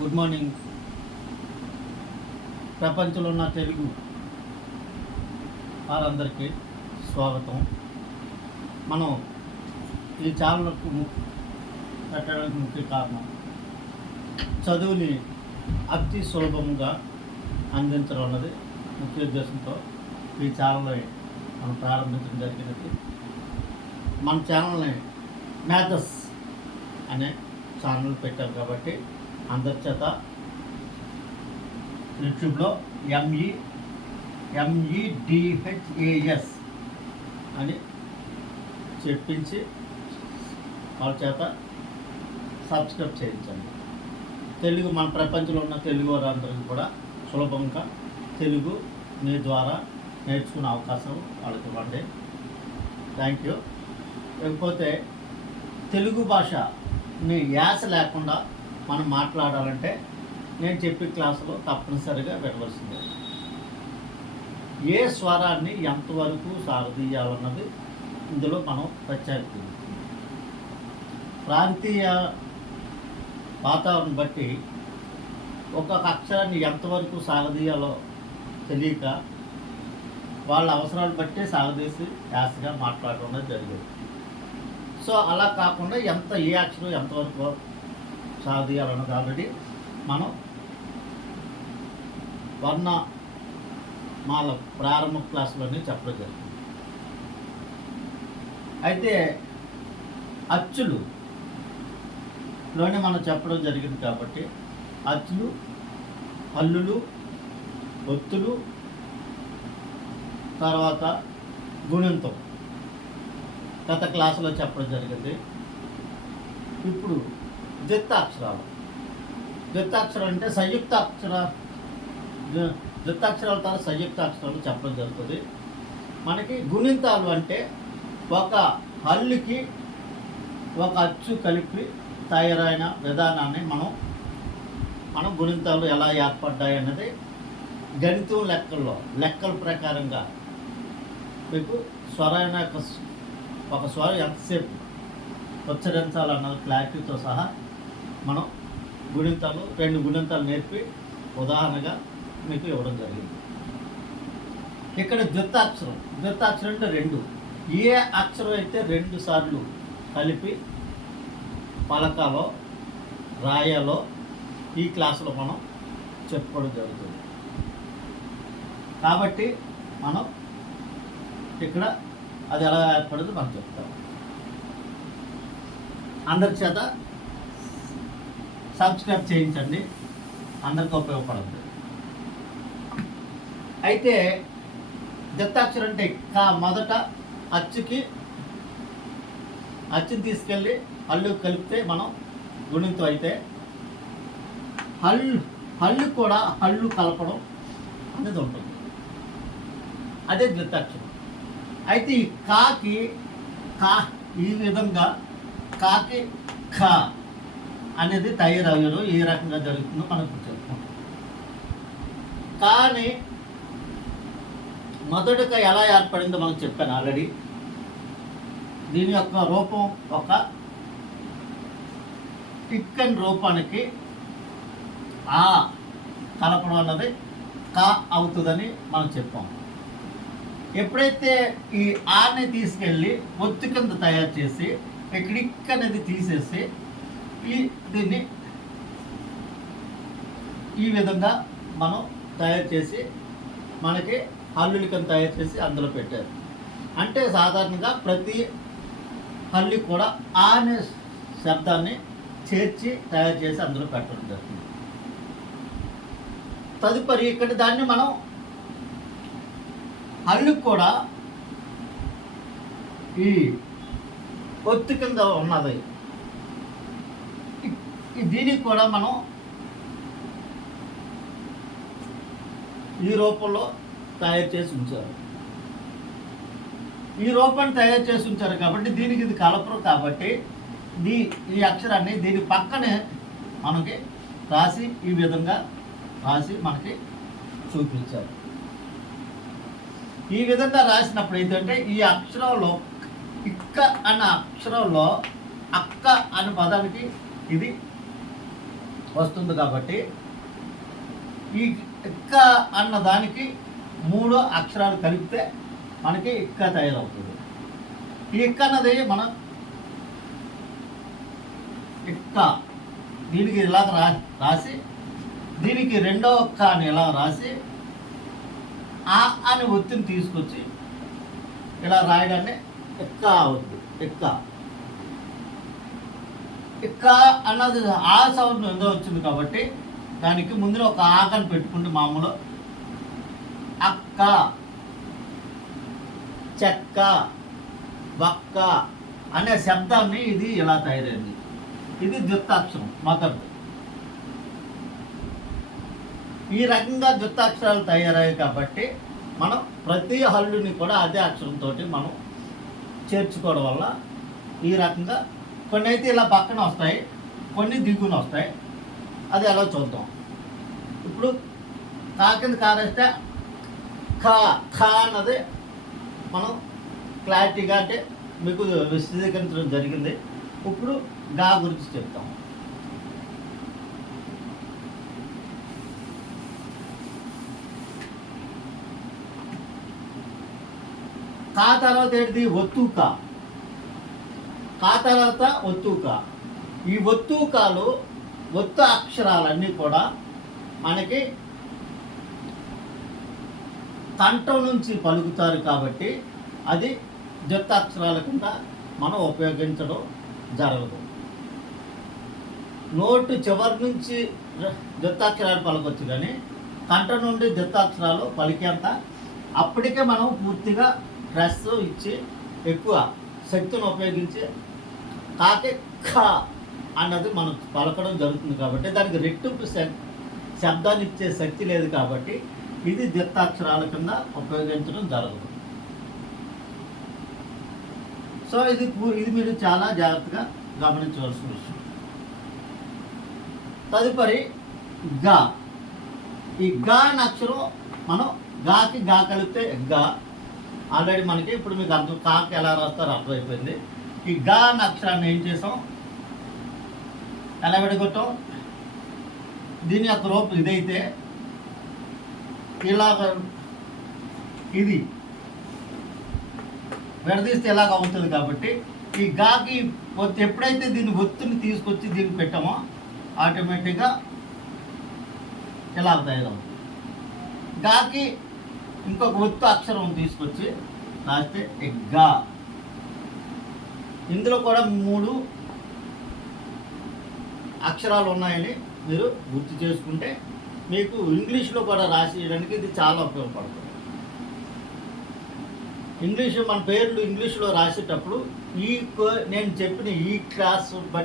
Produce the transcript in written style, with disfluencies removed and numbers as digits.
Good morning. ప్రపంచంలో ఉన్న తెలుగు వారందరికీ స్వాగతం. మనం ఈ ఛానల్కు పెట్టడానికి ముఖ్య కారణం చదువుని అతి సులభంగా అందించడం అన్నది ముఖ్య ఉద్దేశంతో ఈ ఛానల్ని మనం ప్రారంభించడం జరిగినది. మన ఛానల్ని మ్యాథ్స్ అనే ఛానల్ పెట్టాం కాబట్టి అందరి చేత యూట్యూబ్లో MEDHAS అని చెప్పించి వాళ్ళ చేత సబ్స్క్రైబ్ చేయించండి. తెలుగు మన ప్రపంచంలో ఉన్న తెలుగు వారందరికీ కూడా సులభంగా తెలుగు మీ ద్వారా నేర్చుకునే అవకాశం వాళ్ళకి ఇవ్వండి. Thank you. లేకపోతే తెలుగు భాషని యాస లేకుండా మనం మాట్లాడాలంటే నేను చెప్పే క్లాసులో తప్పనిసరిగా వినవలసిందే. ఏ స్వరాన్ని ఎంతవరకు సాగదీయాలన్నది ఇందులో మనం ప్రత్యేకత. ప్రాంతీయ వాతావరణం బట్టి ఒక్కొక్క అక్షరాన్ని ఎంతవరకు సాగదీయాలో తెలియక వాళ్ళ అవసరాలు బట్టి సాగదీసి యాసగా మాట్లాడడం జరిగేది. సో అలా కాకుండా ఏ అక్షరం ఎంతవరకు సాగదీయాలన్నది ఆల్రెడీ మనం వర్ణమాల ప్రారంభ క్లాసులోనే చెప్పడం జరిగింది. అయితే అచ్చులులోనే మనం చెప్పడం జరిగింది కాబట్టి అచ్చులు, హల్లులు, ఒత్తులు, తర్వాత గుణింతం గత క్లాసులో చెప్పడం జరిగింది. ఇప్పుడు దిత్తాక్షరాలు అంటే దిత్తాక్షరాల తర్వాత సంయుక్త అక్షరాలు చెప్పడం జరుగుతుంది. మనకి గుణింతాలు అంటే ఒక హల్లుకి ఒక అచ్చు కలిపి తయారైన విధానాన్ని మనం గుణింతాలు ఎలా ఏర్పడ్డాయి అన్నది గణితం లెక్కల ప్రకారంగా మీకు స్వరాన్ని ఒక స్వరం ఎంతసేపు ఉచ్చరించాలన్నది క్లారిటీతో సహా మనం రెండు గుణింతాలు నేర్పి ఉదాహరణగా మీకు ఇవ్వడం జరిగింది. ఇక్కడ ద్వితాక్షరం అంటే రెండు. ఏ అక్షరం అయితే 2 సార్లు కలిపి పలకాలో రాయాలో ఈ క్లాసులో మనం చెప్పుకోవడం జరుగుతుంది. కాబట్టి మనం ఇక్కడ అది ఎలా ఏర్పడదు మనం చెప్తాం. అందరి చేత సబ్స్క్రైబ్ చేయించండి, అందరికీ ఉపయోగపడుతుంది. అయితే దత్తాక్షరం అంటే మొదట అచ్చుని తీసుకెళ్ళి హల్లు కలిపితే మనం గుణింతో అయితే హల్లు కూడా హల్లు కలపడం అనేది ఉంటుంది. అదే దత్తాక్షరం. అయితే ఈ ఈ విధంగా కాకి ఖ అనేది తయారయ్యడం ఏ రకంగా జరుగుతుందో మనకు చెప్పుకుంటాం. కానీ మొదటగా ఎలా ఏర్పడిందో మనకు చెప్పాను ఆల్రెడీ. దీని యొక్క రూపం ఒక టిక్కన్ రూపానికి ఆ కలపడం అన్నది కా అవుతుందని మనం చెప్పాం. ఎప్పుడైతే ఈ ఆని తీసుకెళ్ళి ఒత్తు కింద తయారు చేసి ఇక్క అనేది తీసేసి దీన్ని ఈ విధంగా మనం తయారు చేసి మనకి హల్లులకని తయారు చేసి అందులో పెట్టారు. అంటే సాధారణంగా ప్రతి హల్లు కూడా ఆ అనే శబ్దాన్ని చేర్చి తయారు చేసి అందులో పెట్టడం జరుగుతుంది. తదుపరి ఇక్కడ దాన్ని మనం హల్లు కూడా ఈ ఒత్తు కింద ఉన్నది దీనికి కూడా మనం ఈ రూపంలో తయారు చేసి ఉంచారు. ఈ రూపాన్ని తయారు చేసి ఉంచారు కాబట్టి దీనికి ఇది కలపరు. కాబట్టి ఈ అక్షరాన్ని దీని పక్కనే మనకి రాసి ఈ విధంగా రాసి మనకి చూపించారు. ఈ విధంగా రాసినప్పుడు ఏంటంటే ఈ అక్షరంలో ఇక్క అన్న అక్షరంలో అక్క అనే పదానికి ఇది వస్తుంది కాబట్టి ఈ ఇక్క అన్న దానికి 3 అక్షరాలు కలిపితే మనకి ఇక్క తయారవుతుంది. ఈ ఇక్క అన్నది మనం ఇక్క దీనికి ఇలా రాసి దీనికి రెండో ఒక్క అని ఇలా రాసి ఆ అని ఒత్తిని తీసుకొచ్చి ఇలా రాయడాన్ని ఇక్క అవుతుంది. ఇక్క ఇక్క అన్నది ఆ సౌండ్ ఎంతో వచ్చింది కాబట్టి దానికి ముందు ఒక ఆకని పెట్టుకుంటే మామూలు అక్క, చెక్క, వక్క అనే శబ్దాన్ని ఇది ఇలా తయారైంది. ఇది ద్విత్వాక్షరం మొదటిది. ఈ రకంగా ద్విత్వాక్షరాలు తయారయ్యాయి కాబట్టి మనం ప్రతి హల్లుని కూడా అదే అక్షరంతో మనం చేర్చుకోవడం వల్ల ఈ రకంగా కొన్ని అయితే ఇలా పక్కన వస్తాయి, కొన్ని దిగున వస్తాయి. అది ఎలా చూద్దాం. ఇప్పుడు కా కింద కారేస్తే ఖా ఖా అన్నది మనం క్లారిటీగా అంటే మీకు విశదీకరించడం జరిగింది. ఇప్పుడు గా గురించి చెప్తాం. కా తర్వాత ఏంటిది? ఒత్తు కా. కా తర్వాత ఒత్తు కా. ఈ ఒత్తు కాలు ఒత్తు అక్షరాలన్నీ కూడా మనకి కంఠం నుంచి పలుకుతారు కాబట్టి అది ద్విత్వాక్షరాల కింద మనం ఉపయోగించడం జరగదు. నోటు చివరి నుంచి ద్విత్వాక్షరాలు పలకొచ్చు కానీ కంఠం నుండి ద్విత్వాక్షరాలు పలికేంత అప్పటికే మనం పూర్తిగా ప్రెస్ ఇచ్చి ఎక్కువ శక్తిని ఉపయోగించి కాకే ఖా అన్నది మనం పలకడం జరుగుతుంది కాబట్టి దానికి రెట్టింపు శబ్దాన్ని ఇచ్చే శక్తి లేదు కాబట్టి ఇది ద్విత్వాక్షరాల కింద ఉపయోగించడం జరగదు. సో ఇది మీరు చాలా జాగ్రత్తగా గమనించవలసిన విషయం. తదుపరి గా. ఈ గా అనే అక్షరం మనం గాకి గా కలిపితే గా. ఆల్రెడీ మనకి ఇప్పుడు మీకు అర్థం కాకి ఎలా రాస్తారో అర్థమైపోయింది. ఈ గా అనే అక్షరాన్ని ఏం చేసాం, ఎలా విడగొట్టాం, దీని యొక్క రూపం ఇదైతే ఇలాగ ఇది విడదీస్తే ఇలాగ అవుతుంది కాబట్టి ఈ గాకి ఎప్పుడైతే దీన్ని ఒత్తిని తీసుకొచ్చి దీన్ని పెట్టామో ఆటోమేటిక్గా ఇలా తయారవుతుంది. గాకి ఇంకొక ఒత్తు అక్షరం తీసుకొచ్చి రాస్తే ఎగ్గా. ఇందులో కూడా 3 అక్షరాలు ఉన్నాయని మీరు గుర్తు చేసుకుంటే మీకు ఇంగ్లీష్లో కూడా రాసేయడానికి ఇది చాలా ఉపయోగపడుతుంది. ఇంగ్లీషు మన పేర్లు ఇంగ్లీష్లో రాసేటప్పుడు నేను చెప్పిన ఈ క్లాస్ బట్టి